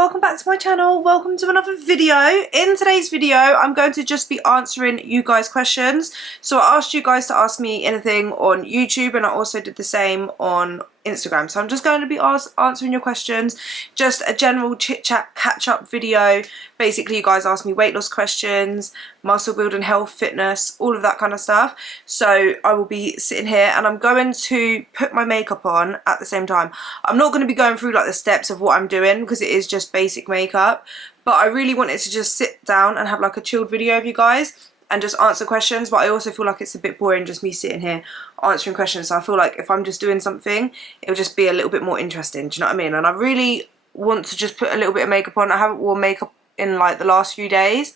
welcome back to my channel. Welcome to another video. In today's video I'm going to just be answering you guys questions. So I asked you guys to ask me anything on YouTube, and I also did the same on Instagram. So I'm just going to be answering your questions, just a general chit chat catch up video. Basically you guys asked me weight loss questions, muscle building, health, fitness, all of that kind of stuff. So I will be sitting here and I'm going to put my makeup on at the same time. I'm not going to be going through like the steps of what I'm doing because it is just basic makeup, but I really wanted to just sit down and have like a chilled video of you guys and just answer questions. But I also feel like it's a bit boring just me sitting here answering questions, so I feel like if I'm just doing something it'll just be a little bit more interesting, do you know what I mean? And I really want to just put a little bit of makeup on. I haven't worn makeup in like the last few days,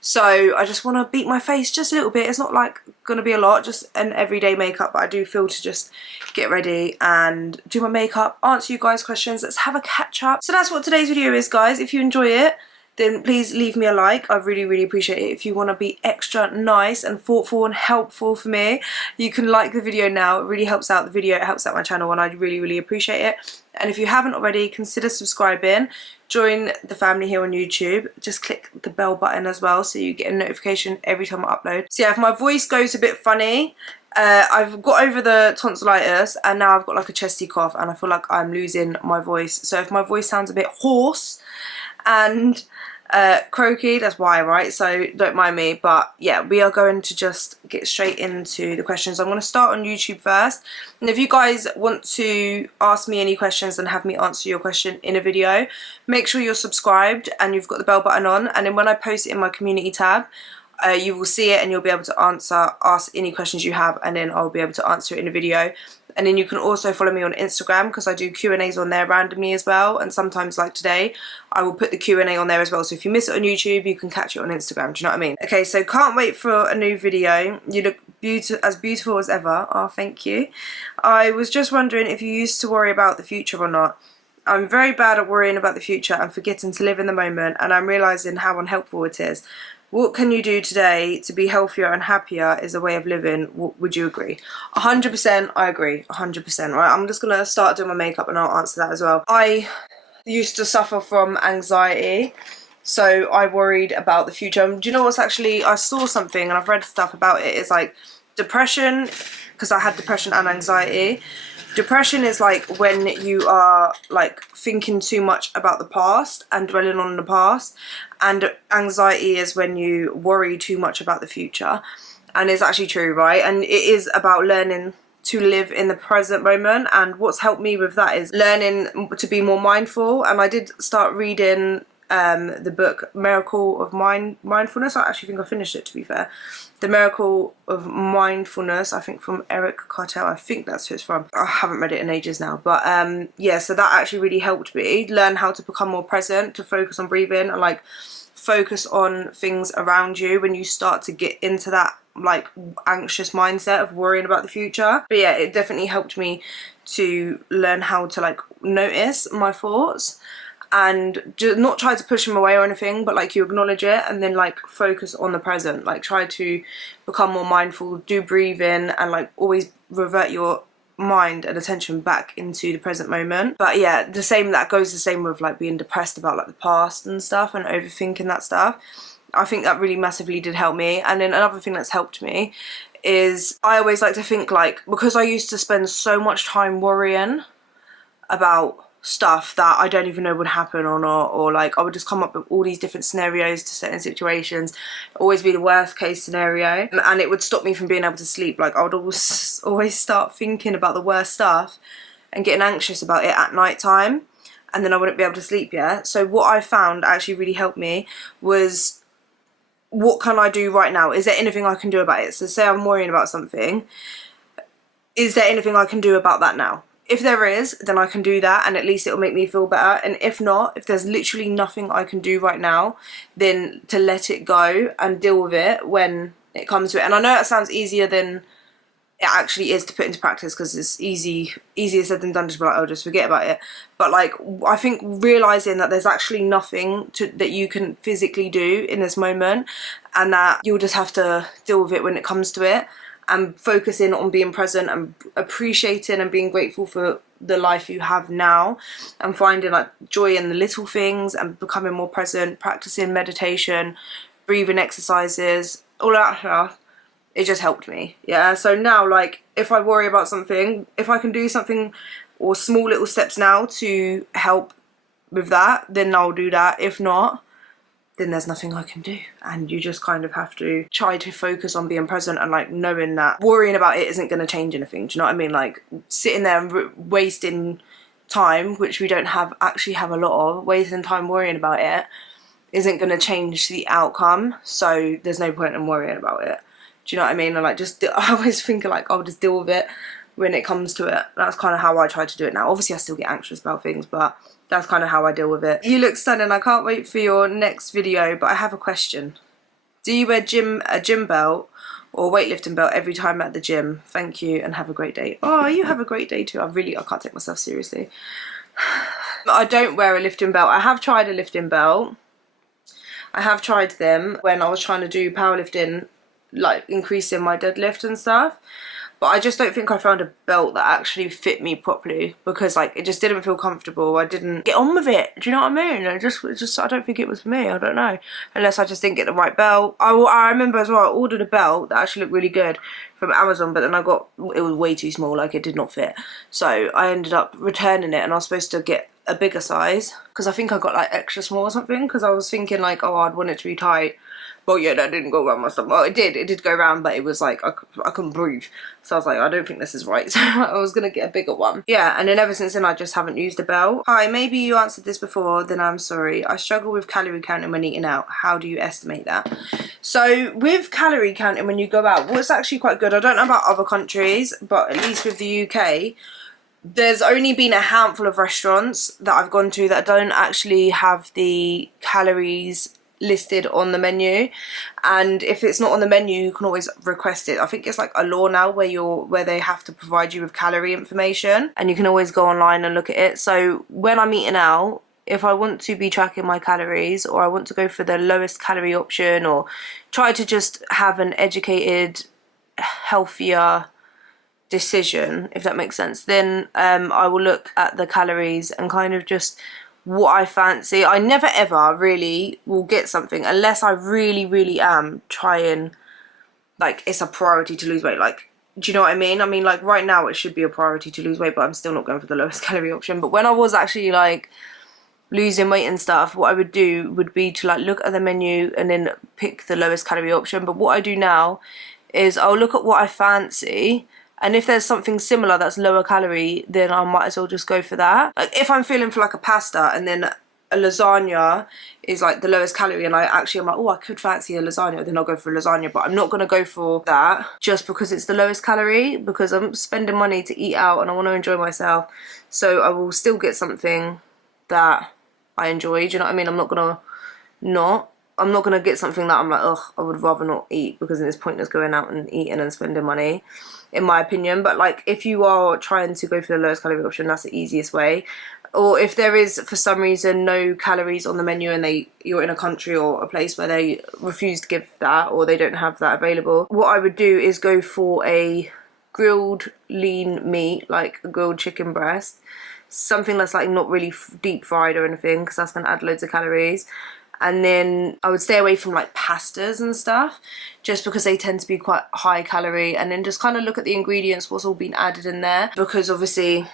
so I just want to beat my face just a little bit. It's not like gonna be a lot, just an everyday makeup, but I do feel to just get ready and do my makeup, answer you guys questions, let's have a catch up. So that's what today's video is, guys. If you enjoy it, then please leave me a like. I really appreciate it. If you want to be extra nice and thoughtful and helpful for me, you can like the video now. It really helps out the video, it helps out my channel, and I really appreciate it. And if you haven't already, consider subscribing, join the family here on YouTube. Just click the bell button as well so you get a notification every time I upload. So yeah, if my voice goes a bit funny, I've got over the tonsillitis and now I've got like a chesty cough and I feel like I'm losing my voice. So if my voice sounds a bit hoarse and croaky, that's why, right? So don't mind me. But yeah, we are going to just get straight into the questions. I'm going to start on YouTube first, and if you guys want to ask me any questions and have me answer your question in a video, make sure you're subscribed and you've got the bell button on, and then when I post it in my community tab, you will see it and you'll be able to ask any questions you have, and then I'll be able to answer it in a video. And then you can also follow me on Instagram because I do Q&As on there randomly as well, and sometimes like today I will put the Q&A on there as well. So if you miss it on YouTube, you can catch it on Instagram, do you know what I mean? Okay, so can't wait for a new video. You look as beautiful as ever. Oh, thank you. I was just wondering if you used to worry about the future or not. I'm very bad at worrying about the future and forgetting to live in the moment, and I'm realising how unhelpful it is. What can you do today to be healthier and happier is a way of living? Would you agree? 100% I agree, 100%, right? I'm just going to start doing my makeup and I'll answer that as well. I used to suffer from anxiety, so I worried about the future. Do you know what's actually, I saw something and I've read stuff about it. It's like depression, because I had depression and anxiety. Depression is like when you are like thinking too much about the past and dwelling on the past, and anxiety is when you worry too much about the future. And it's actually true, right? And it is about learning to live in the present moment, and what's helped me with that is learning to be more mindful. And I did start reading the book Miracle of Mindfulness. I actually think I finished it, to be fair. The Miracle of Mindfulness, I think, from Eric Cartel. I think that's who it's from. I haven't read it in ages now, but yeah, so that actually really helped me learn how to become more present, to focus on breathing and like focus on things around you when you start to get into that like anxious mindset of worrying about the future. But yeah, it definitely helped me to learn how to like notice my thoughts and just not try to push them away or anything, but like you acknowledge it and then like focus on the present. Like try to become more mindful, do breathing, and like always revert your mind and attention back into the present moment. But yeah, that goes the same with like being depressed about like the past and stuff and overthinking that stuff. I think that really massively did help me. And then another thing that's helped me is I always like to think, like, because I used to spend so much time worrying about stuff that I don't even know would happen or not, or like I would just come up with all these different scenarios to certain situations, always be the worst case scenario, and it would stop me from being able to sleep. Like I would always start thinking about the worst stuff and getting anxious about it at night time, and then I wouldn't be able to sleep. Yeah, so what I found actually really helped me was, what can I do right now? Is there anything I can do about it? So say I'm worrying about something, is there anything I can do about that now? If there is, then I can do that, and at least it'll make me feel better. And if not, if there's literally nothing I can do right now, then to let it go and deal with it when it comes to it. And I know that sounds easier than it actually is to put into practice, because it's easier said than done to be like, oh, just forget about it. But like, I think realising that there's actually nothing that you can physically do in this moment, and that you'll just have to deal with it when it comes to it. and focusing on being present and appreciating and being grateful for the life you have now, and finding like joy in the little things and becoming more present, practicing meditation, breathing exercises, all that stuff. It just helped me. Yeah, so now like if I worry about something, if I can do something or small little steps now to help with that, then I'll do that. If not, then there's nothing I can do. And you just kind of have to try to focus on being present and like knowing that worrying about it isn't going to change anything. Do you know what I mean? Like sitting there and wasting time, which we don't actually have a lot of, wasting time worrying about it isn't going to change the outcome. So there's no point in worrying about it. Do you know what I mean? And like I always think like I'll just deal with it when it comes to it. That's kind of how I try to do it now. Obviously I still get anxious about things, but that's kind of how I deal with it. You look stunning. I can't wait for your next video, but I have a question. Do you wear a gym belt or weightlifting belt every time at the gym? Thank you and have a great day. Oh, you have a great day too. I can't take myself seriously. I don't wear a lifting belt. I have tried a lifting belt. I have tried them when I was trying to do powerlifting, like increasing my deadlift and stuff, but I just don't think I found a belt that actually fit me properly, because like it just didn't feel comfortable. I didn't get on with it. Do you know what I mean? I don't think it was for me. I don't know, unless I just didn't get the right belt. I remember as well, I ordered a belt that actually looked really good from Amazon, but then it was way too small. Like it did not fit, so I ended up returning it, and I was supposed to get a bigger size because I think I got like extra small or something, because I was thinking like, oh, I'd want it to be tight. Well, yeah, that didn't go around my stomach. Well, it did go around, but it was like I couldn't breathe. So I was like, I don't think this is right. So I was gonna get a bigger one. Yeah, and then ever since then I just haven't used a belt. Hi, maybe you answered this before, then I'm sorry. I struggle with calorie counting when eating out. How do you estimate that? So with calorie counting when you go out, what's actually quite good, I don't know about other countries, but at least with the UK, there's only been a handful of restaurants that I've gone to that don't actually have the calories listed on the menu, and if it's not on the menu you can always request it. I think it's like a law now where they have to provide you with calorie information, and you can always go online and look at it. So when I'm eating out, if I want to be tracking my calories, or I want to go for the lowest calorie option, or try to just have an educated, healthier decision, if that makes sense, then I will look at the calories and kind of just what I fancy. I never ever really will get something unless I really am trying, like it's a priority to lose weight. Like, do you know what I mean? I mean, like right now it should be a priority to lose weight, but I'm still not going for the lowest calorie option. But when I was actually like losing weight and stuff, what I would do would be to like look at the menu and then pick the lowest calorie option. But what I do now is I'll look at what I fancy, and if there's something similar that's lower calorie, then I might as well just go for that. Like if I'm feeling for like a pasta and then a lasagna is like the lowest calorie, and I'm like, oh, I could fancy a lasagna, then I'll go for a lasagna. But I'm not going to go for that just because it's the lowest calorie, because I'm spending money to eat out and I want to enjoy myself. So I will still get something that I enjoy. Do you know what I mean? I'm not going to get something that I'm like, ugh, I would rather not eat, because then it's pointless going out and eating and spending money, in my opinion. But like if you are trying to go for the lowest calorie option, that's the easiest way. Or if there is for some reason no calories on the menu and you're in a country or a place where they refuse to give that, or they don't have that available, what I would do is go for a grilled lean meat, like a grilled chicken breast, something that's like not really deep fried or anything, because that's going to add loads of calories. And then I would stay away from like pastas and stuff, just because they tend to be quite high calorie. And then just kind of look at the ingredients, what's all been added in there. Because obviously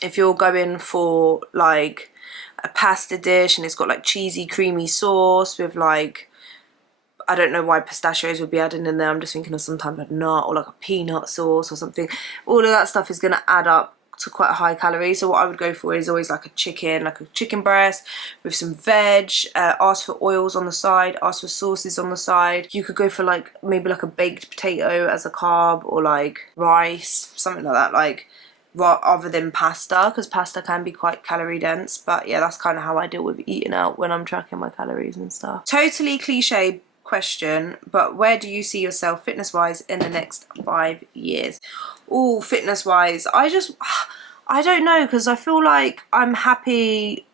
if you're going for like a pasta dish and it's got like cheesy creamy sauce with like, I don't know why pistachios would be added in there, I'm just thinking of some type of nut or like a peanut sauce or something. All of that stuff is going to add up to quite a high calorie. So what I would go for is always like a chicken breast with some veg, ask for oils on the side, ask for sauces on the side. You could go for like maybe like a baked potato as a carb, or like rice, something like that, like other than pasta, because pasta can be quite calorie dense. But yeah, that's kind of how I deal with eating out when I'm tracking my calories and stuff. Totally cliche question, but where do you see yourself fitness wise in the next 5 years? Oh, fitness wise, I don't know, because I feel like I'm happy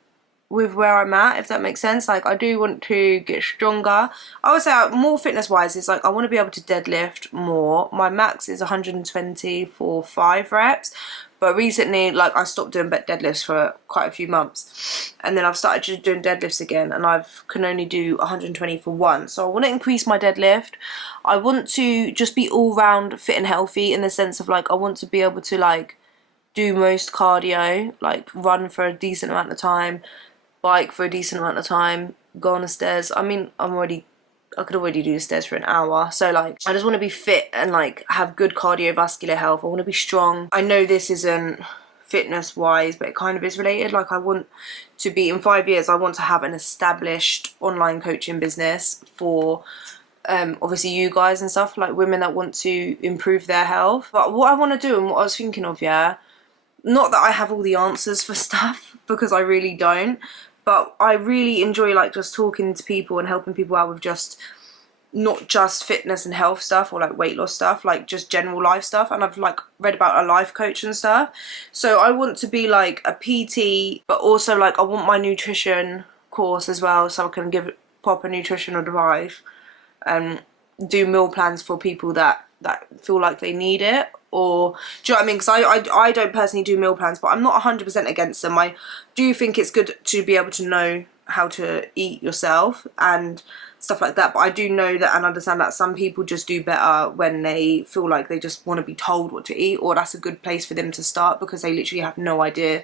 with where I'm at, if that makes sense. Like, I do want to get stronger. I would say more fitness wise is like I want to be able to deadlift more. My max is 120 for 5 reps, but recently like I stopped doing deadlifts for quite a few months, and then I've started just doing deadlifts again, and I can only do 120 for 1. So I want to increase my deadlift. I want to just be all round fit and healthy, in the sense of like I want to be able to like do most cardio, like run for a decent amount of time, bike for a decent amount of time, go on the stairs. I mean, I could already do the stairs for an hour. So like, I just want to be fit and like have good cardiovascular health. I want to be strong. I know this isn't fitness wise, but it kind of is related. Like, I want to be, in 5 years, I want to have an established online coaching business for obviously you guys and stuff, like women that want to improve their health. But what I want to do, and what I was thinking of, yeah, not that I have all the answers for stuff, because I really don't, but I really enjoy like just talking to people and helping people out with just not just fitness and health stuff or like weight loss stuff, like just general life stuff. And I've like read about a life coach and stuff, so I want to be like a PT, but also like I want my nutrition course as well, so I can give proper nutritional advice and do meal plans for people that feel like they need it. Or do you know what I mean? Because I don't personally do meal plans, but I'm not 100% against them. I do think it's good to be able to know how to eat yourself and stuff like that, but I do know that and understand that some people just do better when they feel like they just want to be told what to eat, or that's a good place for them to start because they literally have no idea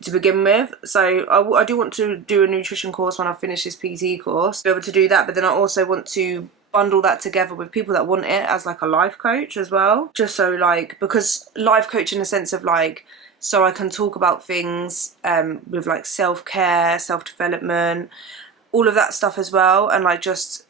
to begin with. So I do want to do a nutrition course when I finish this PT course, be able to do that, but then I also want to bundle that together with people that want it as like a life coach as well, just so like, because life coach in the sense of like, so I can talk about things with like self-care, self-development, all of that stuff as well, and like just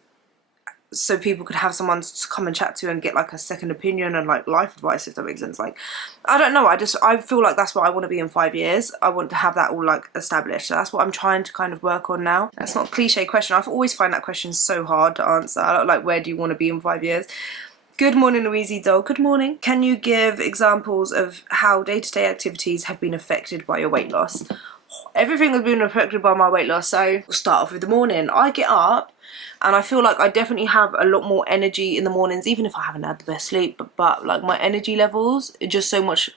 so people could have someone to come and chat to and get like a second opinion and like life advice, if that makes sense. Like, I don't know, I feel like that's what I want to be in 5 years. I want to have that all like established, so that's what I'm trying to kind of work on now. That's not a cliche question. I always find that question so hard to answer, like where do you want to be in 5 years. Good morning, Louise doll. Good morning. Can you give examples of how day-to-day activities have been affected by your weight loss? Everything has been affected by my weight loss. So we'll start off with the morning. I get up and I feel like I definitely have a lot more energy in the mornings, even if I haven't had the best sleep, but like my energy levels are just so much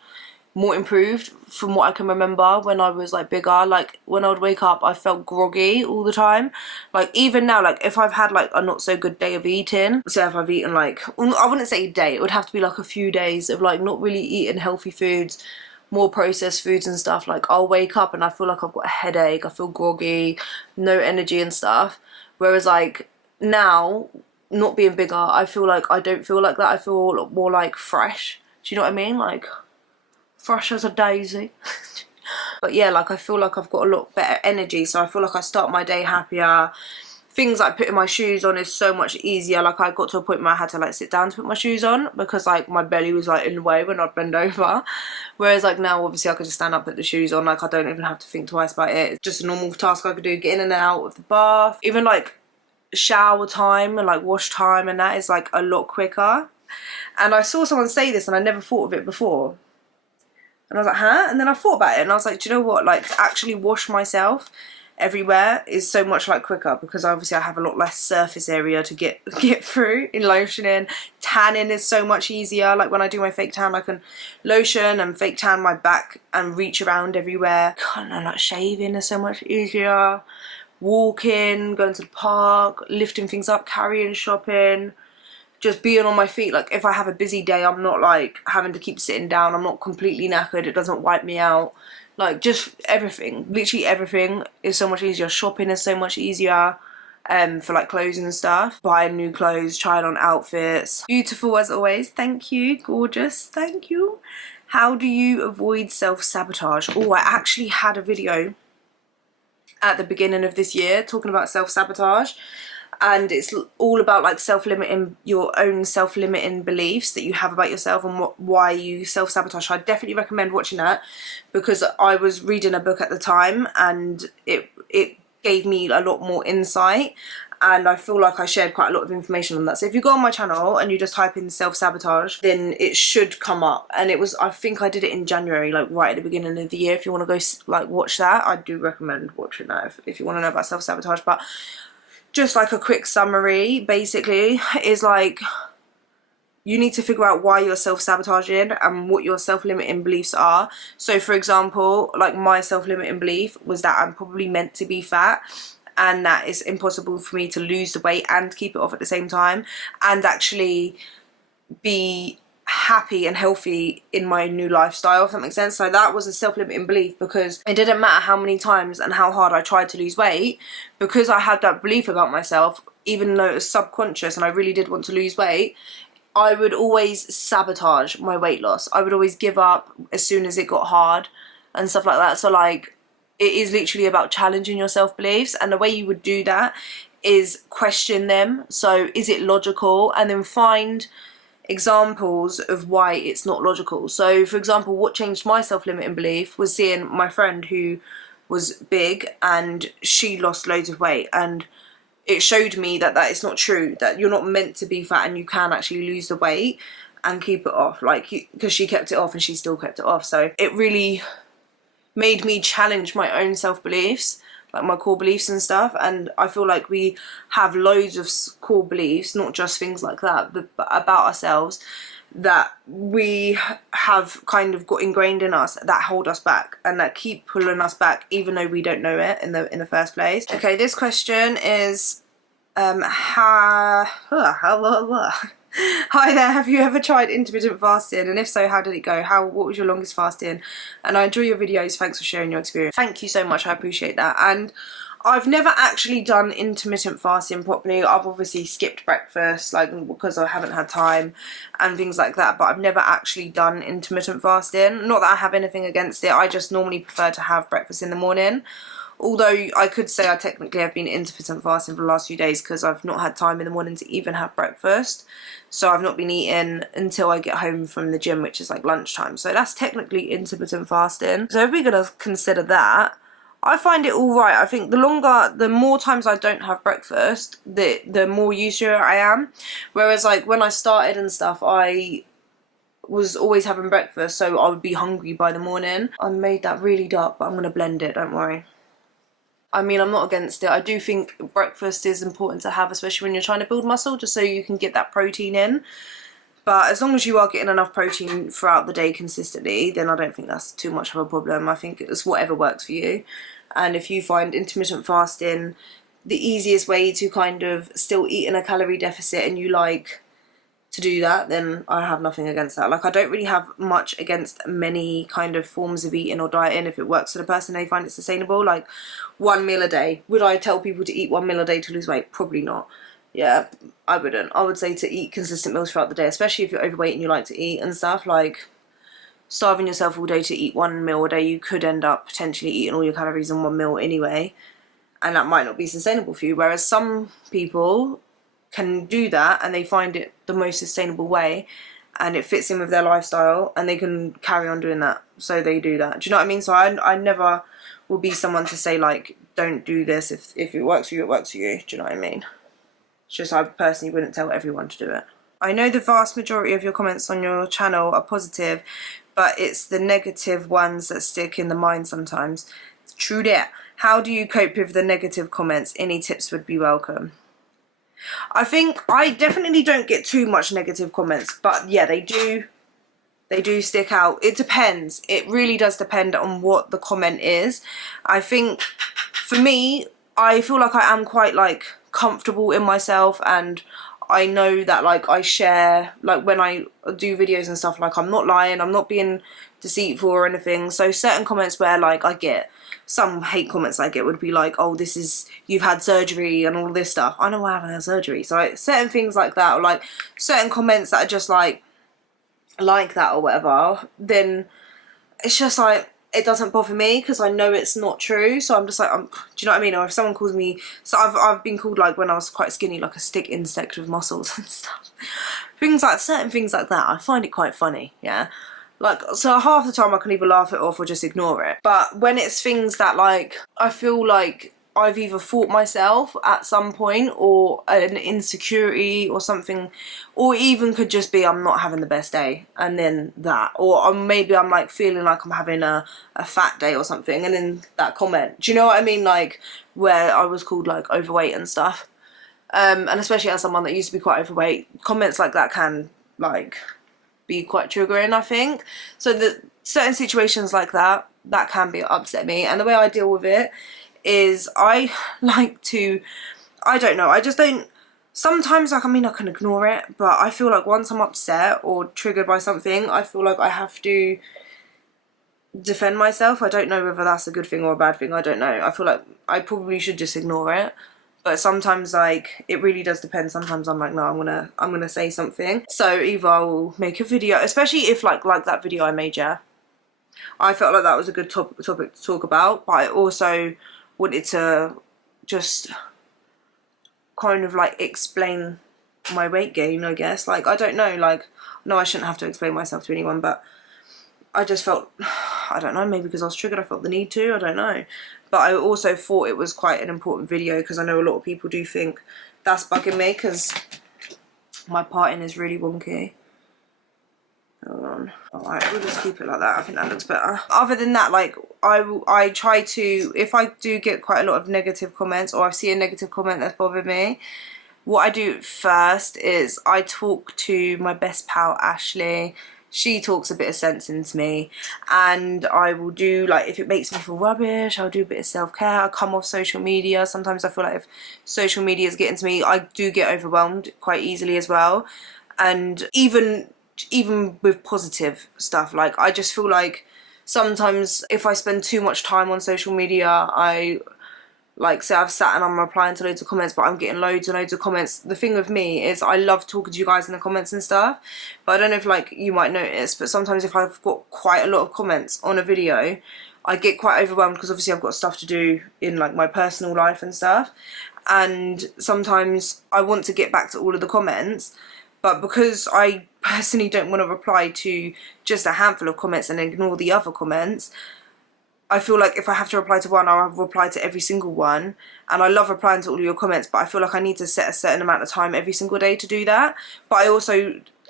more improved from what I can remember when I was like bigger. Like when I would wake up, I felt groggy all the time. Like even now, like if I've had like a not so good day of eating, so if I've eaten like, I wouldn't say a day, it would have to be like a few days of like not really eating healthy foods, more processed foods and stuff, like I'll wake up and I feel like I've got a headache, I feel groggy, no energy and stuff. Whereas like now, not being bigger, I feel like I don't feel like that. I feel more like fresh. Do you know what I mean? Like fresh as a daisy. But yeah, like I feel like I've got a lot better energy, so I feel like I start my day happier. Things like putting my shoes on is so much easier. Like I got to a point where I had to like sit down to put my shoes on because like my belly was like in the way when I'd bend over. Whereas like now obviously I could just stand up, put the shoes on, like I don't even have to think twice about it. It's just a normal task I could do, get in and out of the bath. Even like shower time and like wash time and that is like a lot quicker. And I saw someone say this and I never thought of it before. And I was like, huh? And then I thought about it and I was like, do you know what? Like to actually wash myself everywhere is so much like quicker because obviously I have a lot less surface area to get through in lotioning. Tanning is so much easier. Like when I do my fake tan, I can lotion and fake tan my back and reach around everywhere. God, and like shaving is so much easier. Walking, going to the park, lifting things up, carrying shopping, just being on my feet. Like if I have a busy day, I'm not like having to keep sitting down, I'm not completely knackered, it doesn't wipe me out. Like just everything, literally everything is so much easier. Shopping is so much easier for like clothes and stuff. Buying new clothes, trying on outfits. Beautiful as always, thank you, gorgeous, thank you. How do you avoid self-sabotage? Oh, I actually had a video at the beginning of this year talking about self-sabotage, and it's all about like self-limiting, your own self-limiting beliefs that you have about yourself and why you self-sabotage. I definitely recommend watching that because I was reading a book at the time and it gave me a lot more insight, and I feel like I shared quite a lot of information on that. So if you go on my channel and you just type in self-sabotage, then it should come up. And it was, I think I did it in January, like right at the beginning of the year. If you want to go like watch that, I do recommend watching that if you want to know about self-sabotage. But just like a quick summary basically is like, you need to figure out why you're self-sabotaging and what your self-limiting beliefs are. So for example, like my self-limiting belief was that I'm probably meant to be fat, and that it's impossible for me to lose the weight and keep it off at the same time and actually be happy and healthy in my new lifestyle, if that makes sense. So that was a self-limiting belief, because it didn't matter how many times and how hard I tried to lose weight, because I had that belief about myself, even though it was subconscious and I really did want to lose weight, I would always sabotage my weight loss. I would always give up as soon as it got hard and stuff like that. So like, it is literally about challenging your self-beliefs, and the way you would do that is question them. So is it logical? And then find examples of why it's not logical. So for example, what changed my self-limiting belief was seeing my friend who was big and she lost loads of weight, and it showed me that that is not true, that you're not meant to be fat and you can actually lose the weight and keep it off, like, because she kept it off and she still kept it off. So it really made me challenge my own self-beliefs, like my core beliefs and stuff. And I feel like we have loads of core beliefs, not just things like that, but about ourselves, that we have kind of got ingrained in us, that hold us back and that keep pulling us back even though we don't know it in the first place. Okay, this question is hi there, have you ever tried intermittent fasting, and if so, how did it go? What was your longest fasting? And I enjoy your videos, thanks for sharing your experience. Thank you so much, I appreciate that. And I've never actually done intermittent fasting properly. I've obviously skipped breakfast, like, because I haven't had time and things like that, but I've never actually done intermittent fasting. Not that I have anything against it, I just normally prefer to have breakfast in the morning. Although I could say I technically have been intermittent fasting for the last few days, because I've not had time in the morning to even have breakfast. So I've not been eating until I get home from the gym, which is like lunchtime. So that's technically intermittent fasting. So if we're going to consider that, I find it all right. I think the more times I don't have breakfast, the more used to it I am. Whereas like when I started and stuff, I was always having breakfast, so I would be hungry by the morning. I made that really dark, but I'm going to blend it, don't worry. I mean, I'm not against it. I do think breakfast is important to have, especially when you're trying to build muscle, just so you can get that protein in. But as long as you are getting enough protein throughout the day consistently, then I don't think that's too much of a problem. I think it's whatever works for you. And if you find intermittent fasting the easiest way to kind of still eat in a calorie deficit, and you like to do that, then I have nothing against that. Like, I don't really have much against many kind of forms of eating or dieting if it works for the person, they find it sustainable. Like 1 meal a day. Would I tell people to eat 1 meal a day to lose weight? Probably not. Yeah, I wouldn't. I would say to eat consistent meals throughout the day, especially if you're overweight and you like to eat and stuff. Like, starving yourself all day to eat 1 meal a day, you could end up potentially eating all your calories in 1 meal anyway, and that might not be sustainable for you. Whereas some people can do that and they find it the most sustainable way, and it fits in with their lifestyle, and they can carry on doing that, so they do that. Do you know what I mean? So I never will be someone to say like, don't do this. If it works for you, it works for you. Do you know what I mean? It's just, I personally wouldn't tell everyone to do it. I know the vast majority of your comments on your channel are positive, but it's the negative ones that stick in the mind sometimes. True that. How do you cope with the negative comments? Any tips would be welcome. I think I definitely don't get too much negative comments, but yeah, they do stick out. It depends. It really does depend on what the comment is. I think for me, I feel like I am quite like comfortable in myself, and I know that like I share, like when I do videos and stuff, like I'm not lying, I'm not being deceitful or anything. So certain comments where like I get some hate comments, I get would be like, oh, this is, you've had surgery and all this stuff. I know I haven't had surgery. So like, certain things like that, or like certain comments that are just like that or whatever, then it's just like, it doesn't bother me because I know it's not true. So I'm just like, do you know what I mean? Or if someone calls me, so I've been called, like when I was quite skinny, like a stick insect with muscles and stuff. Things like, certain things like that, I find it quite funny, yeah. Like, so half the time I can either laugh it off or just ignore it. But when it's things that like, I feel like I've either fought myself at some point, or an insecurity or something, or even could just be I'm not having the best day, and then that, or maybe I'm like feeling like I'm having a fat day or something, and then that comment, do you know what I mean, like where I was called like overweight and stuff, and especially as someone that used to be quite overweight, comments like that can like be quite triggering, I think. So the certain situations like that can be upset me, and the way I deal with it is I like to, I don't know, I just don't, sometimes like, I mean, I can ignore it, but I feel like once I'm upset or triggered by something, I feel like I have to defend myself. I don't know whether that's a good thing or a bad thing, I don't know. I feel like I probably should just ignore it, but sometimes like it really does depend. Sometimes I'm like, no, I'm gonna say something. So either I will make a video, especially if like that video I made, yeah, I felt like that was a good topic to talk about, but I also wanted to just kind of like explain my weight gain, I guess. Like, I don't know, like, no, I shouldn't have to explain myself to anyone, but I just felt, I don't know, maybe because I was triggered, I felt the need to, I don't know. But I also thought it was quite an important video, because I know a lot of people do think that's bugging me, because my parting is really wonky. Hold on. Alright, we'll just keep it like that. I think that looks better. Other than that, like, I try to, if I do get quite a lot of negative comments, or I see a negative comment that's bothered me, what I do first is I talk to my best pal, Ashley. She talks a bit of sense into me, and I will do, like, if it makes me feel rubbish, I'll do a bit of self-care. I come off social media. Sometimes I feel like if social media is getting to me, I do get overwhelmed quite easily as well. And even with positive stuff, like, I just feel like sometimes if I spend too much time on social media, I, like, say I've sat and I'm replying to loads of comments, but I'm getting loads and loads of comments. The thing with me is I love talking to you guys in the comments and stuff, but I don't know if, like, you might notice, but sometimes if I've got quite a lot of comments on a video, I get quite overwhelmed, because obviously I've got stuff to do in, like, my personal life and stuff, and sometimes I want to get back to all of the comments, but because I personally don't want to reply to just a handful of comments and ignore the other comments, I feel like if I have to reply to one, I'll reply to every single one. And I love replying to all of your comments, but I feel like I need to set a certain amount of time every single day to do that. But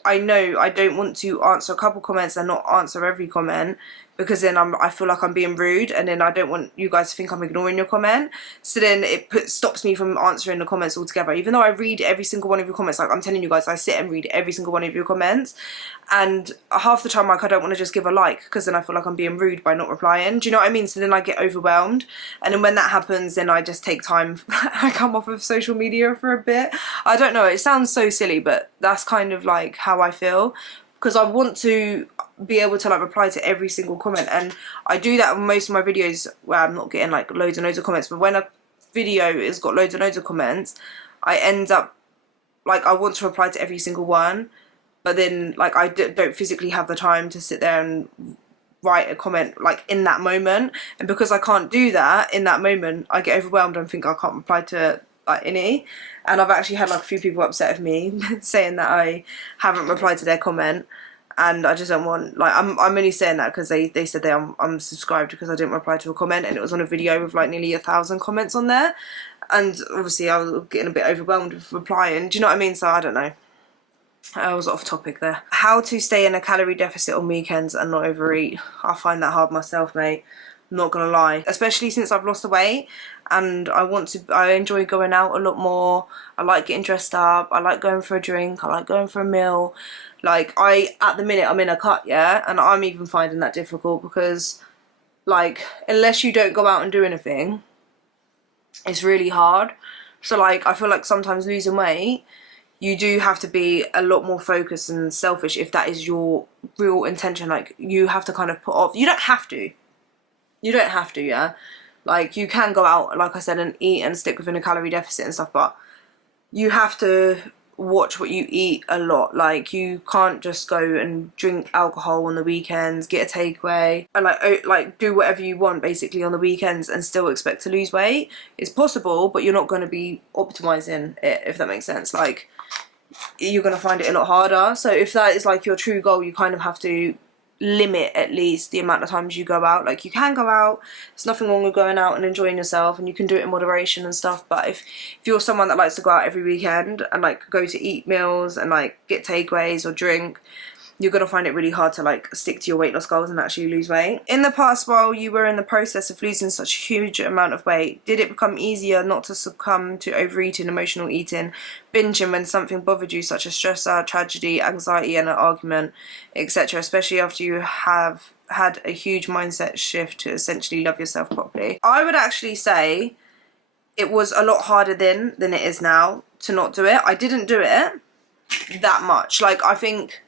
I know I don't want to answer a couple comments and not answer every comment, because then I feel like I'm being rude, and then I don't want you guys to think I'm ignoring your comment. So then it stops me from answering the comments altogether. Even though I read every single one of your comments, like, I'm telling you guys, I sit and read every single one of your comments, and half the time, like, I don't want to just give a like, because then I feel like I'm being rude by not replying. Do you know what I mean? So then I get overwhelmed, and then when that happens, then I just take time. I come off of social media for a bit. I don't know, it sounds so silly, but that's kind of like how I feel, because I want to be able to, like, reply to every single comment, and I do that on most of my videos where I'm not getting, like, loads and loads of comments. But when a video has got loads and loads of comments, I end up, like, I want to reply to every single one, but then, like, I don't physically have the time to sit there and write a comment, like, in that moment. And because I can't do that in that moment, I get overwhelmed and think I can't reply to, like, any. And I've actually had, like, a few people upset with me saying that I haven't replied to their comment, and I just don't want, like, I'm only saying that because they said they unsubscribed because I didn't reply to a comment, and it was on a video with, like, nearly 1,000 comments on there, and obviously I was getting a bit overwhelmed with replying, do you know what I mean? So I don't know, I was off topic there. How to stay in a calorie deficit on weekends and not overeat. I find that hard myself, mate, I'm not gonna lie, especially since I've lost the weight, and I enjoy going out a lot more. I like getting dressed up, I like going for a drink, I like going for a meal. Like, at the minute, I'm in a cut, yeah, and I'm even finding that difficult, because, like, unless you don't go out and do anything, it's really hard. So, like, I feel like sometimes losing weight, you do have to be a lot more focused and selfish if that is your real intention. Like, you have to kind of put off, you don't have to, yeah, like, you can go out, like I said, and eat and stick within a calorie deficit and stuff, but you have to watch what you eat a lot. Like, you can't just go and drink alcohol on the weekends, get a takeaway, and like do whatever you want basically on the weekends and still expect to lose weight. It's possible, but you're not going to be optimizing it, if that makes sense. Like, you're going to find it a lot harder. So if that is, like, your true goal, you kind of have to limit at least the amount of times you go out. Like, you can go out, there's nothing wrong with going out and enjoying yourself, and you can do it in moderation and stuff, but if you're someone that likes to go out every weekend and like go to eat meals and like get takeaways or drink, you're gonna find it really hard to like stick to your weight loss goals and actually lose weight. In the past, while you were in the process of losing such a huge amount of weight, did it become easier not to succumb to overeating, emotional eating, binging when something bothered you, such as stressor, tragedy, anxiety and an argument, etc., especially after you have had a huge mindset shift to essentially love yourself properly? I would actually say it was a lot harder then than it is now to not do it. I didn't do it that much. Like, I think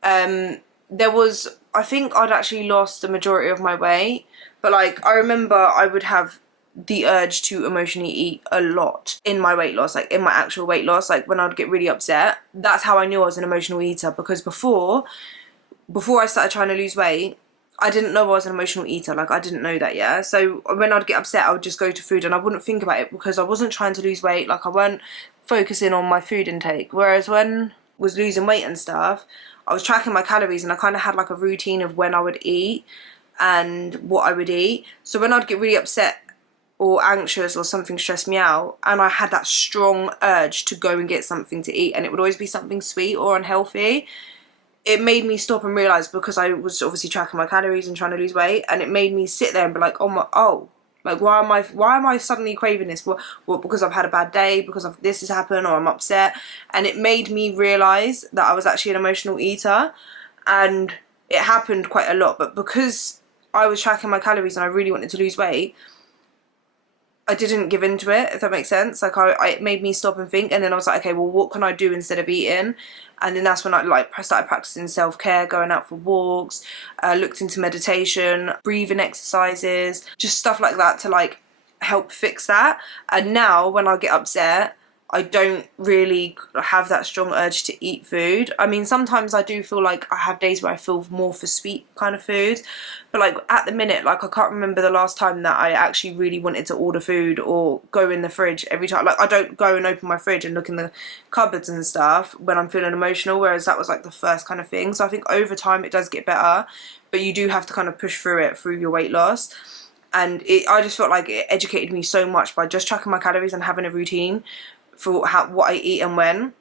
I think I'd actually lost the majority of my weight, but like, I remember I would have the urge to emotionally eat a lot in my weight loss, like in my actual weight loss, like when I'd get really upset. That's how I knew I was an emotional eater, because before I started trying to lose weight, I didn't know I was an emotional eater. Like, I didn't know that, yeah. So when I'd get upset, I would just go to food and I wouldn't think about it, because I wasn't trying to lose weight. Like, I weren't focusing on my food intake. Whereas when I was losing weight and stuff, I was tracking my calories and I kind of had like a routine of when I would eat and what I would eat. So when I'd get really upset or anxious or something stressed me out, and I had that strong urge to go and get something to eat, and it would always be something sweet or unhealthy, it made me stop and realise, because I was obviously tracking my calories and trying to lose weight, and it made me sit there and be like, like, why am I suddenly craving this? Well, because I've had a bad day, because of this has happened, or I'm upset. And it made me realise that I was actually an emotional eater, and it happened quite a lot. But because I was tracking my calories and I really wanted to lose weight, I didn't give into it, if that makes sense. Like, it made me stop and think, and then I was like, okay, well, what can I do instead of eating? And then that's when I like started practicing self-care, going out for walks, looked into meditation, breathing exercises, just stuff like that to like help fix that. And now when I get upset, I don't really have that strong urge to eat food. I mean, sometimes I do feel like I have days where I feel more for sweet kind of foods, but like at the minute, like, I can't remember the last time that I actually really wanted to order food or go in the fridge every time. Like, I don't go and open my fridge and look in the cupboards and stuff when I'm feeling emotional, whereas that was like the first kind of thing. So I think over time it does get better, but you do have to kind of push through it through your weight loss. And I just felt like it educated me so much by just tracking my calories and having a routine for what I eat and when,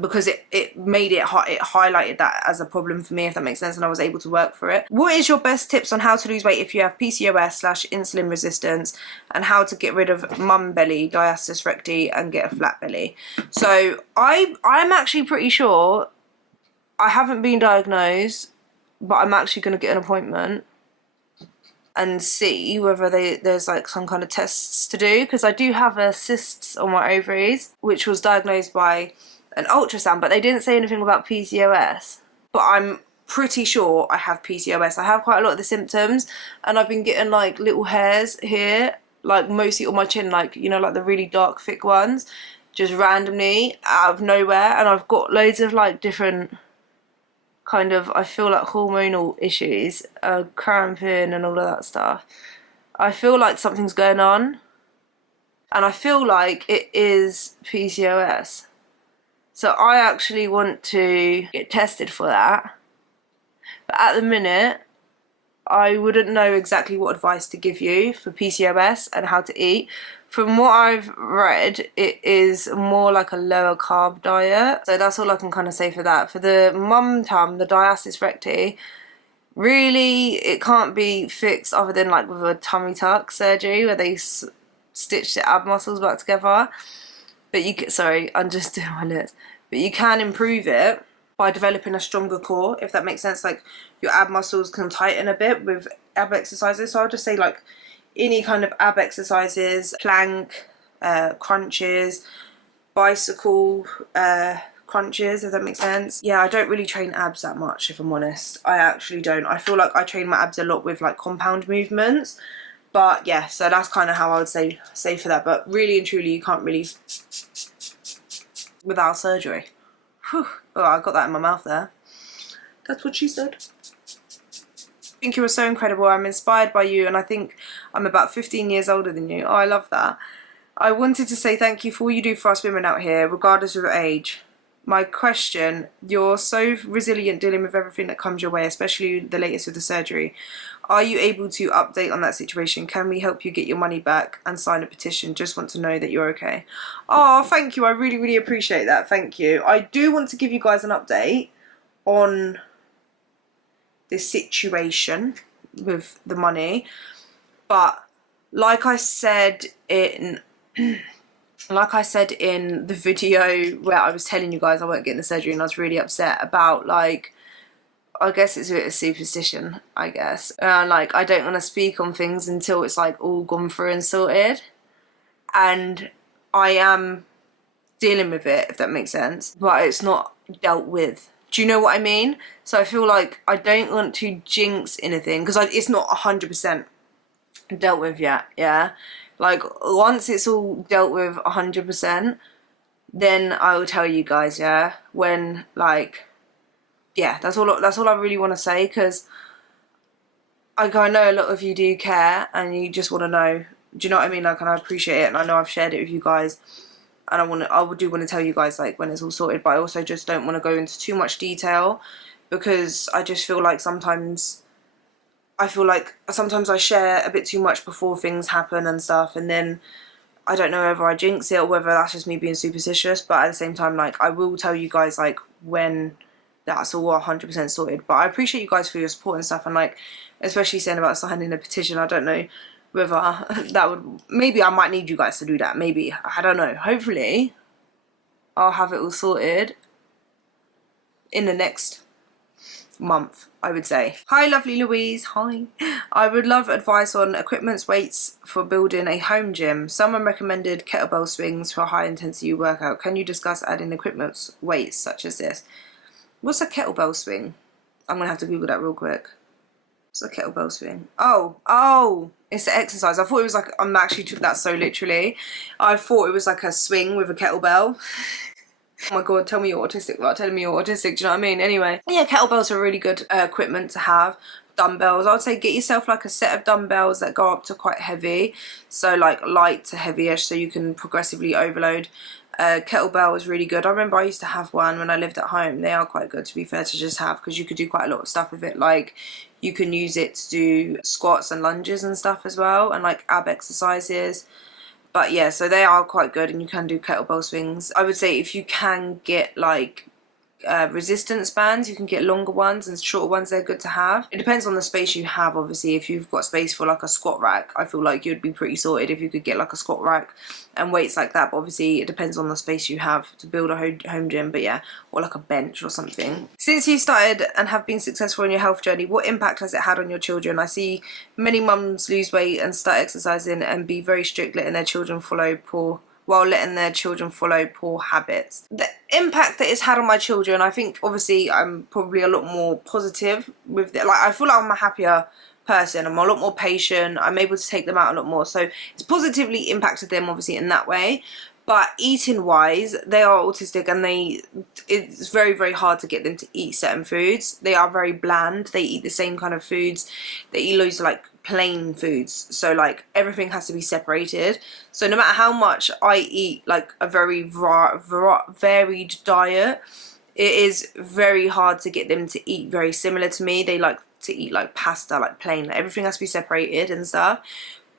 because it made it highlighted that as a problem for me, if that makes sense, and I was able to work for it. What is your best tips on how to lose weight if you have PCOS/insulin resistance, and how to get rid of mum belly, diastasis recti, and get a flat belly? So I'm actually pretty sure, I haven't been diagnosed, but I'm actually going to get an appointment and see whether there's like some kind of tests to do, because I do have cysts on my ovaries, which was diagnosed by an ultrasound, but they didn't say anything about PCOS. But I'm pretty sure I have PCOS. I have quite a lot of the symptoms, and I've been getting like little hairs here, like mostly on my chin, like, you know, like the really dark thick ones, just randomly out of nowhere. And I've got loads of like different kind of, I feel like, hormonal issues, cramping and all of that stuff. I feel like something's going on, and I feel like it is PCOS. So I actually want to get tested for that. But at the minute, I wouldn't know exactly what advice to give you for PCOS and how to eat. From what I've read, it is more like a lower carb diet. So that's all I can kind of say for that. For the mum tum, the diastasis recti, really it can't be fixed other than like with a tummy tuck surgery where they stitch the ab muscles back together. But you can, sorry, I'm just doing my lips. But you can improve it by developing a stronger core, if that makes sense. Like, your ab muscles can tighten a bit with ab exercises. So I'll just say like any kind of ab exercises, plank, crunches, bicycle crunches, if that makes sense. Yeah, I don't really train abs that much, if I'm honest. I actually don't. I feel like I train my abs a lot with like compound movements. But yeah, so that's kind of how I would say for that. But really and truly, you can't really without surgery. Whew. Oh, I got that in my mouth there. That's what she said. I think you are so incredible. I'm inspired by you, and I think I'm about 15 years older than you. Oh, I love that. I wanted to say thank you for all you do for us women out here, regardless of age. my question, you're so resilient dealing with everything that comes your way, especially the latest with the surgery. Are you able to update on that situation? Can we help you get your money back and sign a petition? Just want to know that you're okay. Oh, thank you. I really, really appreciate that. Thank you. I do want to give you guys an update on this situation with the money. But like I said in the video where I was telling you guys I weren't getting the surgery and I was really upset about, like, I guess it's a bit of superstition, I guess. Like, I don't want to speak on things until it's like all gone through and sorted. And I am dealing with it, if that makes sense, but it's not dealt with. Do you know what I mean? So I feel like I don't want to jinx anything because it's not 100% dealt with yet, yeah? Like, once it's all dealt with 100%, then I will tell you guys, yeah? When, like, yeah, that's all I really want to say, because I know a lot of you do care and you just want to know. Do you know what I mean? Like, and I appreciate it, and I know I've shared it with you guys, and I do want to tell you guys, like, when it's all sorted, but I also just don't want to go into too much detail, because I just feel like sometimes I share a bit too much before things happen and stuff, and then I don't know whether I jinx it or whether that's just me being superstitious. But at the same time, like, I will tell you guys, like, when that's all 100% sorted. But I appreciate you guys for your support and stuff, and, like, especially saying about signing a petition. I don't know whether that would, maybe I might need you guys to do that, maybe, I don't know. Hopefully I'll have it all sorted in the next month, I would say. Hi, lovely Louise. Hi. I would love advice on equipment, weights for building a home gym. Someone recommended kettlebell swings for a high intensity workout. Can you discuss adding equipment, weights such as this? What's a kettlebell swing? I'm gonna have to Google that real quick. What's a kettlebell swing? Oh, it's the exercise. I thought it was like, I actually took that so literally. I thought it was like a swing with a kettlebell. Oh my god, tell me you're autistic without telling me you're autistic, do you know what I mean? Anyway, yeah, kettlebells are really good equipment to have. Dumbbells, I would say get yourself like a set of dumbbells that go up to quite heavy, so like light to heavyish, so you can progressively overload. Kettlebell is really good. I remember I used to have one when I lived at home. They are quite good, to be fair, to just have, because you could do quite a lot of stuff with it. Like, you can use it to do squats and lunges and stuff as well, and like ab exercises. But yeah, so they are quite good, and you can do kettlebell swings. I would say if you can get like resistance bands, you can get longer ones and shorter ones. They're good to have. It depends on the space you have, obviously. If you've got space for like a squat rack, I feel like you'd be pretty sorted if you could get like a squat rack and weights like that. But obviously it depends on the space you have to build a home gym. But yeah, or like a bench or something. Since you started and have been successful in your health journey, what impact has it had on your children? I see many mums lose weight and start exercising and be very strict, letting their children follow poor habits. The impact that it's had on my children, I think obviously I'm probably a lot more positive with it. Like, I feel like I'm a happier person, I'm a lot more patient, I'm able to take them out a lot more, so it's positively impacted them obviously in that way. But eating wise, they are autistic, and it's very, very hard to get them to eat certain foods. They are very bland. They eat the same kind of foods. They eat loads of like plain foods, so like everything has to be separated. So no matter how much I eat like a very varied diet, it is very hard to get them to eat very similar to me. They like to eat like pasta, like plain, like everything has to be separated and stuff.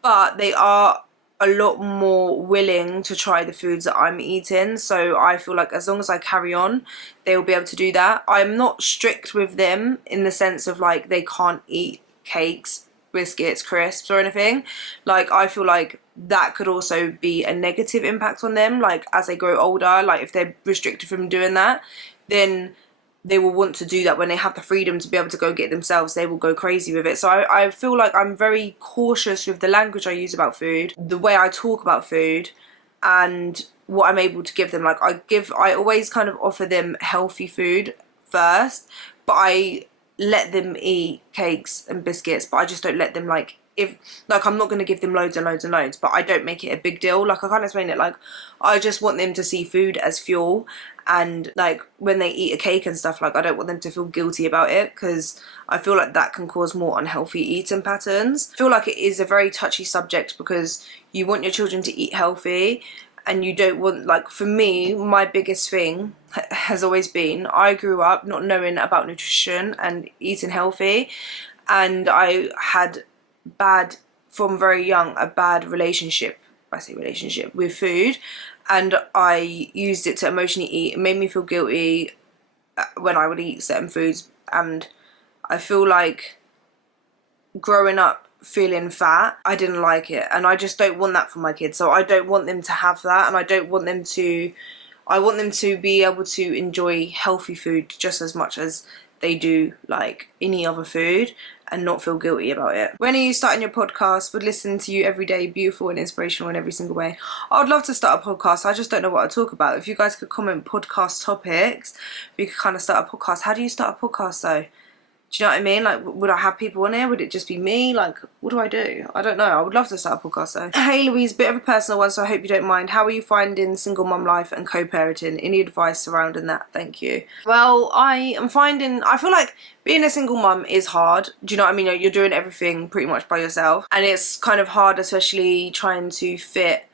But they are a lot more willing to try the foods that I'm eating, so I feel like as long as I carry on, they will be able to do that. I'm not strict with them in the sense of like they can't eat cakes, biscuits, crisps or anything. Like, I feel like that could also be a negative impact on them, like as they grow older. Like, if they're restricted from doing that, then they will want to do that. When they have the freedom to be able to go get themselves, they will go crazy with it. So I feel like I'm very cautious with the language I use about food, the way I talk about food, and what I'm able to give them. Like, I always kind of offer them healthy food first, but I let them eat cakes and biscuits, but I just don't let them like, if like, I'm not going to give them loads and loads and loads, but I don't make it a big deal. Like, I can't explain it. Like, I just want them to see food as fuel, and like when they eat a cake and stuff, like I don't want them to feel guilty about it, because I feel like that can cause more unhealthy eating patterns. I feel like it is a very touchy subject because you want your children to eat healthy, and you don't want, like, for me, my biggest thing has always been, I grew up not knowing about nutrition and eating healthy, and I had from very young, a bad relationship, I say relationship, with food, and I used it to emotionally eat. It made me feel guilty when I would eat certain foods, and I feel like growing up feeling fat, I didn't like it, and I just don't want that for my kids. So I don't want them to have that, and I want them to be able to enjoy healthy food just as much as they do like any other food, and not feel guilty about it. When are you starting your podcast? Would listen to you every day, beautiful and inspirational in every single way. I would love to start a podcast. I just don't know what to talk about. If you guys could comment podcast topics, we could kind of start a podcast. How do you start a podcast though? Do you know what I mean? Like, would I have people on here? Would it just be me? Like, what do I do? I don't know. I would love to start a podcast though. Hey Louise, bit of a personal one, so I hope you don't mind. How are you finding single mum life and co-parenting? Any advice surrounding that? Thank you. Well, I feel like being a single mum is hard. Do you know what I mean? You're doing everything pretty much by yourself. And it's kind of hard, especially trying to fit,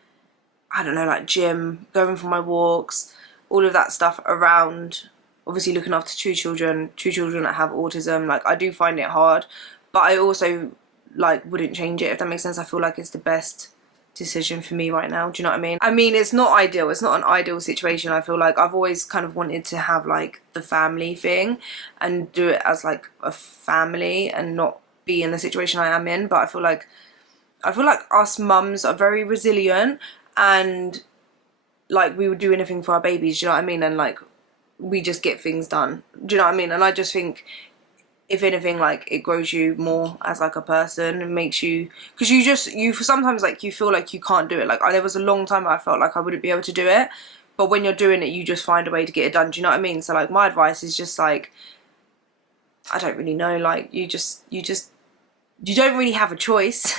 I don't know, like gym, going for my walks, all of that stuff around, obviously looking after two children that have autism. Like, I do find it hard, but I also like wouldn't change it, if that makes sense. I feel like it's the best decision for me right now. Do you know what I mean? I mean, it's not ideal. It's not an ideal situation. I feel like I've always kind of wanted to have like the family thing and do it as like a family and not be in the situation I am in. But I feel like us mums are very resilient, and like we would do anything for our babies. Do you know what I mean? And like, we just get things done. Do you know what I mean? And I just think, if anything, like, it grows you more as like a person, and makes you, because you sometimes like you feel like you can't do it. Like, there was a long time I felt like I wouldn't be able to do it, but when you're doing it, you just find a way to get it done. Do you know what I mean? So like, my advice is just like, I don't really know, like, you don't really have a choice.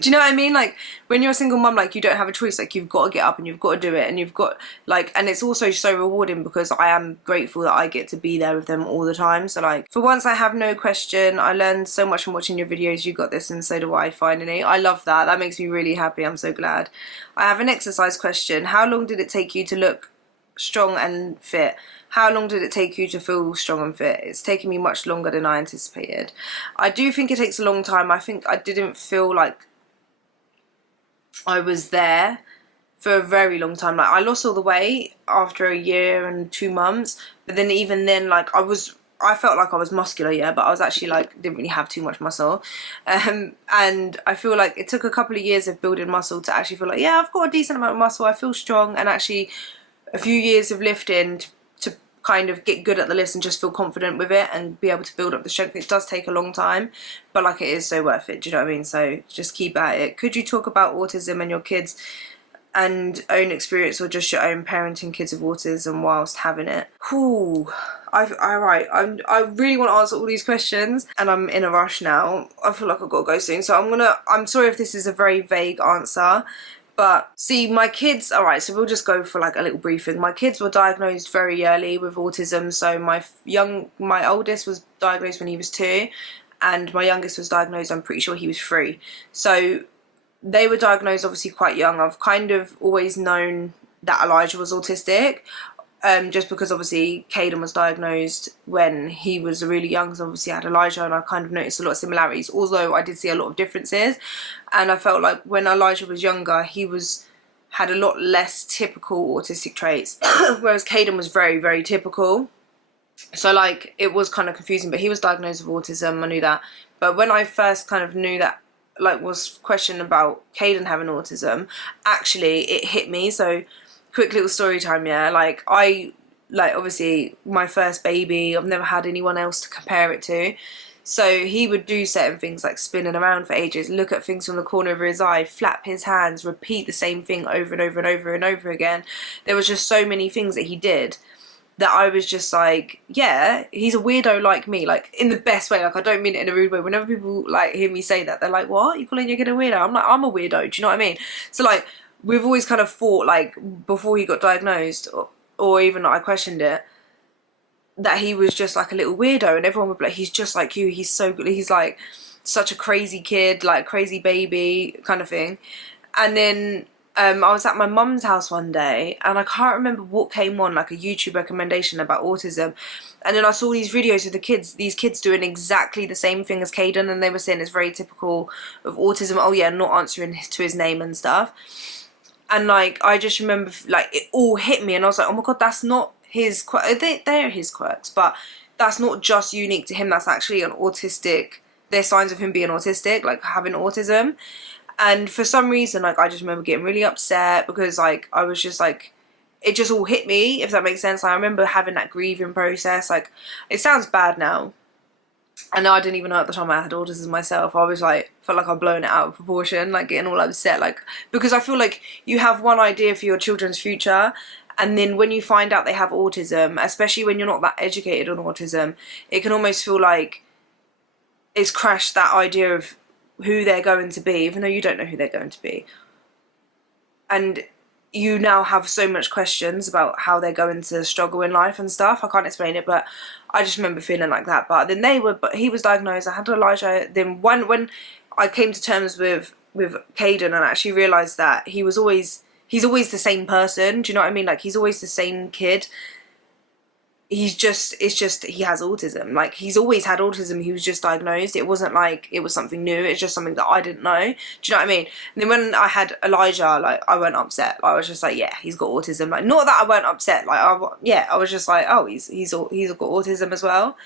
Do you know what I mean? Like, when you're a single mum, like, you don't have a choice. Like, you've got to get up and you've got to do it, and you've got, like, and it's also so rewarding because I am grateful that I get to be there with them all the time. So like, for once I have no question. I learned so much from watching your videos. You got this, and so do I, finally. I love that. That makes me really happy. I'm so glad. I have an exercise question. How long did it take you to look strong and fit? How long did it take you to feel strong and fit? It's taken me much longer than I anticipated. I do think it takes a long time. I think I didn't feel like I was there for a very long time. Like, I lost all the weight after a year and 2 months, but then even then, like, I felt like I was muscular, yeah, but I was actually like, didn't really have too much muscle. And I feel like it took a couple of years of building muscle to actually feel like, yeah, I've got a decent amount of muscle, I feel strong, and actually a few years of lifting to kind of get good at the lifts and just feel confident with it and be able to build up the strength. It does take a long time, but like, it is so worth it. Do you know what I mean? So just keep at it. Could you talk about autism and your kids and own experience, or just your own parenting kids with autism whilst having it? Ooh, I really want to answer all these questions, and I'm in a rush now. I feel like I've got to go soon, so I'm sorry if this is a very vague answer. But see, my kids, all right, so we'll just go for like a little briefing. My kids were diagnosed very early with autism. So my oldest was diagnosed when he was 2, and my youngest was diagnosed, I'm pretty sure he was 3. So they were diagnosed obviously quite young. I've kind of always known that Elijah was autistic, just because obviously Caden was diagnosed when he was really young, so obviously I had Elijah, and I kind of noticed a lot of similarities, although I did see a lot of differences. And I felt like when Elijah was younger, he had a lot less typical autistic traits, whereas Caden was very, very typical. So like, it was kind of confusing, but he was diagnosed with autism, I knew that. But when I first kind of knew that, like, was questioned about Caden having autism, actually it hit me. So quick little story time, yeah. Like, obviously my first baby, I've never had anyone else to compare it to. So he would do certain things like spinning around for ages, look at things from the corner of his eye, flap his hands, repeat the same thing over and over and over and over again. There was just so many things that he did that I was just like, yeah, he's a weirdo like me, like, in the best way. Like, I don't mean it in a rude way. Whenever people like hear me say that, they're like, what? You calling your kid a weirdo? I'm like, I'm a weirdo. Do you know what I mean? So like, we've always kind of thought, like, before he got diagnosed, or even I questioned it, that he was just like a little weirdo, and everyone would be like, he's just like you, he's so good, he's like such a crazy kid, like crazy baby kind of thing. And then I was at my mum's house one day and I can't remember what came on, like a YouTube recommendation about autism, and then I saw these videos of these kids doing exactly the same thing as Caden, and they were saying it's very typical of autism. Oh yeah, not answering to his name and stuff. And like I just remember like it all hit me, and I was like, oh my god, that's not his quirk. They're his quirks, but that's not just unique to him. That's actually an autistic. There's signs of him being autistic, like having autism. And for some reason, like, I just remember getting really upset because, like, I was just, like, it just all hit me, if that makes sense. Like, I remember having that grieving process. Like, it sounds bad now. I know I didn't even know at the time I had autism myself. I was, like, felt like I'd blown it out of proportion, like, getting all upset. Like, because I feel like you have one idea for your children's future, and then when you find out they have autism, especially when you're not that educated on autism, it can almost feel like it's crashed that idea of who they're going to be, even though you don't know who they're going to be. And you now have so much questions about how they're going to struggle in life and stuff. I can't explain it, but I just remember feeling like that. But then he was diagnosed. I had Elijah. Then when I came to terms with Caden and actually realised that he's always the same person. Do you know what I mean? Like, he's always the same kid. It's just he has autism. Like, he's always had autism. He was just diagnosed. It wasn't like it was something new. It's just something that I didn't know. Do you know what I mean? And then when I had Elijah, like, I weren't upset. Like, I was just like, yeah, he's got autism. Like, not that I weren't upset. Like, I was just like, oh, he's got autism as well.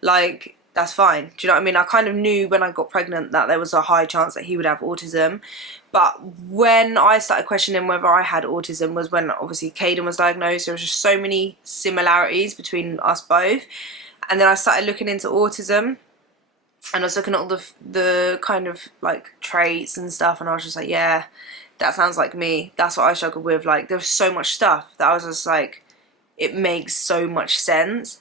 Like, that's fine. Do you know what I mean? I kind of knew when I got pregnant that there was a high chance that he would have autism. But when I started questioning whether I had autism was when obviously Caden was diagnosed. There was just so many similarities between us both. And then I started looking into autism, and I was looking at all the kind of like traits and stuff, and I was just like, yeah, that sounds like me. That's what I struggled with. Like, there was so much stuff that I was just like, it makes so much sense.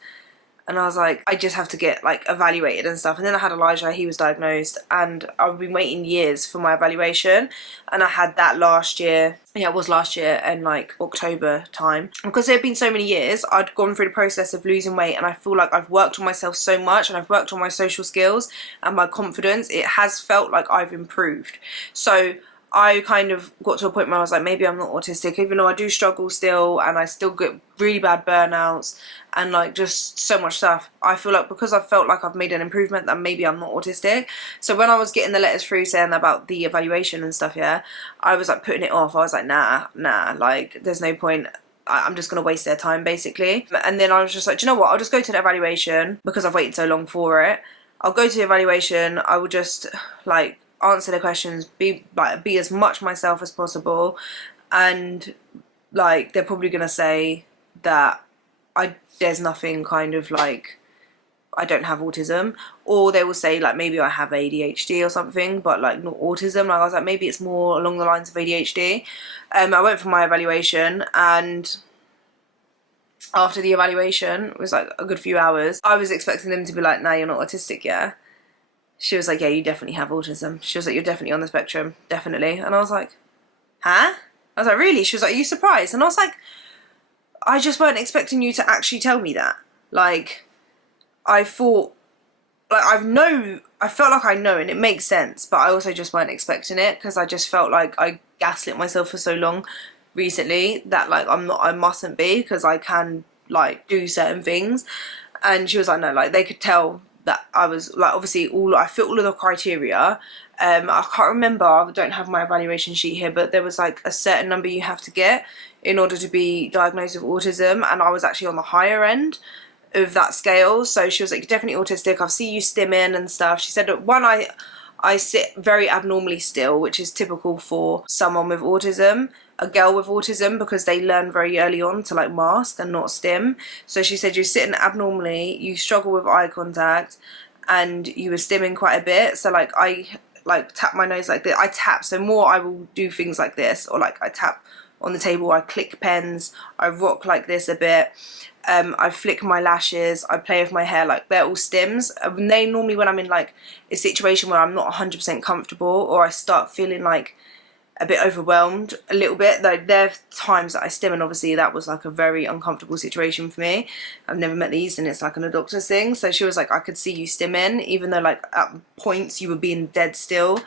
And I was like, I just have to get, like, evaluated and stuff. And then I had Elijah, he was diagnosed, and I've been waiting years for my evaluation. And I had that last year. Yeah, it was last year in, like, October time. Because there had been so many years, I'd gone through the process of losing weight, and I feel like I've worked on myself so much, and I've worked on my social skills and my confidence. It has felt like I've improved. So I kind of got to a point where I was like, maybe I'm not autistic, even though I do struggle still, and I still get really bad burnouts and like just so much stuff. I feel like because I've felt like I've made an improvement, that maybe I'm not autistic. So when I was getting the letters through saying about the evaluation and stuff, yeah, I was like putting it off. I was like, nah, like, there's no point. I'm just going to waste their time, basically. And then I was just like, do you know what? I'll just go to the evaluation because I've waited so long for it. I'll go to the evaluation. I will just, like, answer the questions, be as much myself as possible, and like, they're probably gonna say that there's nothing, kind of like, I don't have autism, or they will say like maybe I have ADHD or something, but like not autism. Like, I was like, maybe it's more along the lines of ADHD. I went for my evaluation, and after the evaluation, it was like a good few hours, I was expecting them to be like, nah, you're not autistic, yeah. She was like, yeah, you definitely have autism. She was like, you're definitely on the spectrum, definitely. And I was like, huh? I was like, really? She was like, are you surprised? And I was like, I just weren't expecting you to actually tell me that. Like, I thought, like, I felt like I know, and it makes sense, but I also just weren't expecting it, because I just felt like I gaslit myself for so long recently that, like, I mustn't be, because I can, like, do certain things. And she was like, no, like, they could tell that I was, like, obviously I fit all of the criteria. I can't remember, I don't have my evaluation sheet here, but there was like a certain number you have to get in order to be diagnosed with autism, and I was actually on the higher end of that scale. So she was like, definitely autistic, I'll see you stimming and stuff. She said that one, I sit very abnormally still, which is typical for someone with autism, a girl with autism, because they learn very early on to like mask and not stim. So she said you're sitting abnormally, you struggle with eye contact, and you were stimming quite a bit. So like, I like tap my nose like this, I tap, so more I will do things like this, or like I tap on the table, I click pens, I rock like this a bit. I flick my lashes, I play with my hair, like they're all stims. And they normally, when I'm in like a situation where I'm not 100% comfortable, or I start feeling like a bit overwhelmed a little bit. Though there are times that I stim, and obviously that was like a very uncomfortable situation for me. I've never met these, and it's like a doctor's thing. So she was like, I could see you stimming, even though like at points you were being dead still.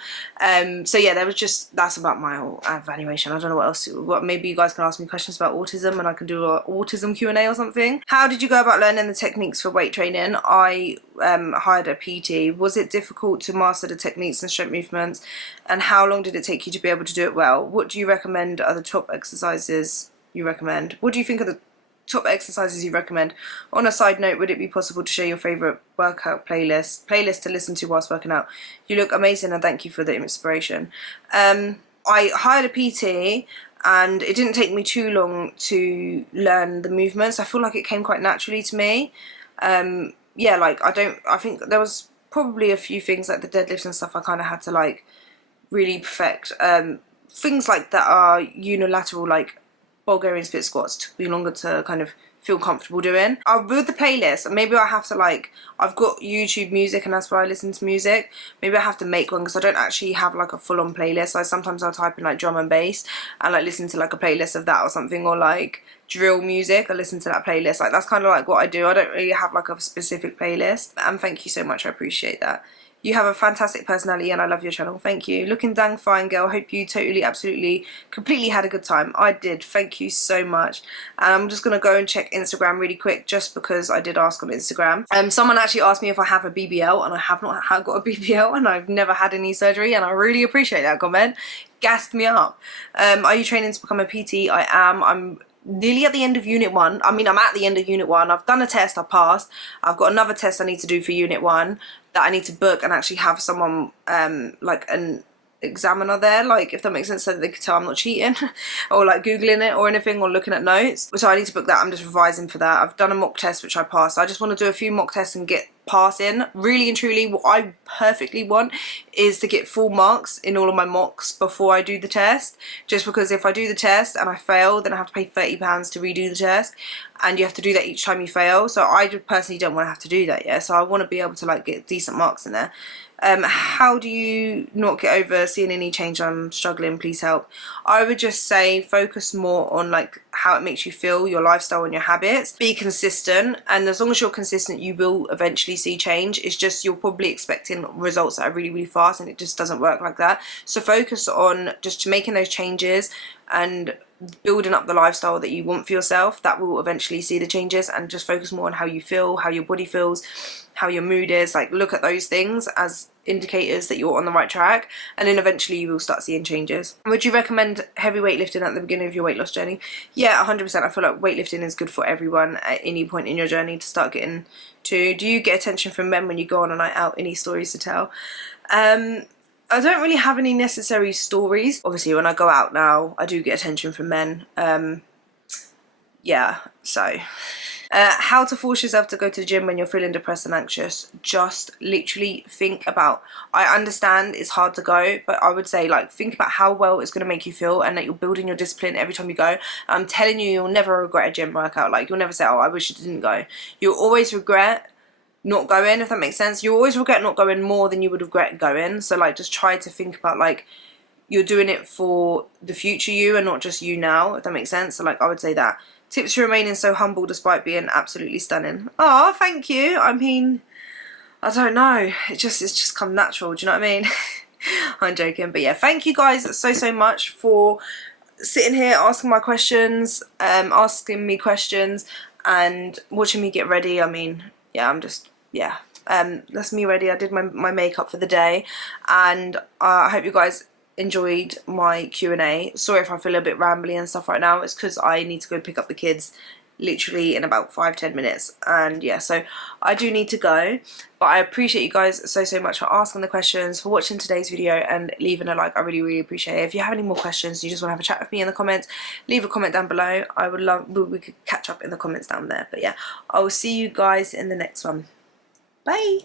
So yeah, there was just, that's about my evaluation. I don't know what else. Maybe you guys can ask me questions about autism and I can do an autism Q&A or something. How did you go about learning the techniques for weight training? I hired a PT. Was it difficult to master the techniques and strength movements? And how long did it take you to be able to do it well? What do you recommend are the top exercises you recommend? What do you think are the top exercises you recommend? On a side note, would it be possible to share your favourite workout playlist to listen to whilst working out? You look amazing and thank you for the inspiration. I hired a PT and it didn't take me too long to learn the movements. I feel like it came quite naturally to me. Yeah, like I think there was probably a few things like the deadlifts and stuff I kind of had to like really perfect. Things like that are unilateral, like Bulgarian split squats, took me longer to kind of feel comfortable doing. With the playlist, maybe I have to like, I've got YouTube music and that's where I listen to music. Maybe I have to make one because I don't actually have like a full-on playlist. Like sometimes I'll type in like drum and bass and like listen to like a playlist of that or something, or like drill music, I listen to that playlist. Like that's kind of like what I do. I don't really have like a specific playlist. And thank you so much, I appreciate that. You have a fantastic personality and I love your channel. Thank you. Looking dang fine, girl. Hope you totally, absolutely, completely had a good time. I did. Thank you so much. And I'm just going to go and check Instagram really quick just because I did ask on Instagram. Someone actually asked me if I have a BBL and I have not got a BBL and I've never had any surgery, and I really appreciate that comment. Gassed me up. Are you training to become a PT? I am. I'm nearly at the end of unit 1. I mean, I'm at the end of unit 1. I've done a test, I passed. I've got another test I need to do for unit 1 that I need to book and actually have someone like an examiner there, like if that makes sense, so that they could tell I'm not cheating or like googling it or anything or looking at notes. So I need to book that. I'm just revising for that. I've done a mock test which I passed. I just want to do a few mock tests and get passing. Really and truly what I perfectly want is to get full marks in all of my mocks before I do the test, just because if I do the test and I fail, then I have to pay £30 to redo the test, and you have to do that each time you fail. So I just personally don't want to have to do that, yeah. So I want to be able to like get decent marks in there. How do you not get over seeing any change? I'm struggling, please help. I would just say focus more on like how it makes you feel, your lifestyle and your habits. Be consistent, and as long as you're consistent you will eventually see change. It's just you're probably expecting results that are really, really fast, and it just doesn't work like that. So focus on just making those changes and building up the lifestyle that you want for yourself. That will eventually see the changes, and just focus more on how you feel, how your body feels, how your mood is. Like look at those things as indicators that you're on the right track, and then eventually you will start seeing changes. Would you recommend heavy weightlifting at the beginning of your weight loss journey? Yeah, 100%. I feel like weightlifting is good for everyone at any point in your journey to start getting to. Do you get attention from men when you go on a night out? Any stories to tell? I don't really have any necessary stories. Obviously when I go out now I do get attention from men. Yeah, so how to force yourself to go to the gym when you're feeling depressed and anxious? Just literally think about, I understand it's hard to go, but I would say like think about how well it's going to make you feel, and that you're building your discipline every time you go. I'm telling you, you'll never regret a gym workout. Like you'll never say, oh, I wish I didn't go. You'll always regret not going, if that makes sense. You always regret not going more than you would regret going. So like just try to think about like you're doing it for the future you and not just you now, if that makes sense. So like I would say that. Tips for remaining so humble despite being absolutely stunning. Oh, thank you. I mean, I don't know. It's just come natural. Do you know what I mean? I'm joking. But yeah, thank you guys so much for sitting here asking my questions, asking me questions and watching me get ready. I mean, yeah, I'm just, yeah. That's me ready. I did my makeup for the day, and I hope you guys enjoyed my Q&A. Sorry if I feel a bit rambly and stuff right now. It's because I need to go pick up the kids literally in about 5-10 minutes, and yeah, so I do need to go. But I appreciate you guys so much for asking the questions, for watching today's video and leaving a like. I really appreciate it. If you have any more questions, you just want to have a chat with me in the comments, leave a comment down below. I would love, we could catch up in the comments down there. But yeah, I will see you guys in the next one. Bye.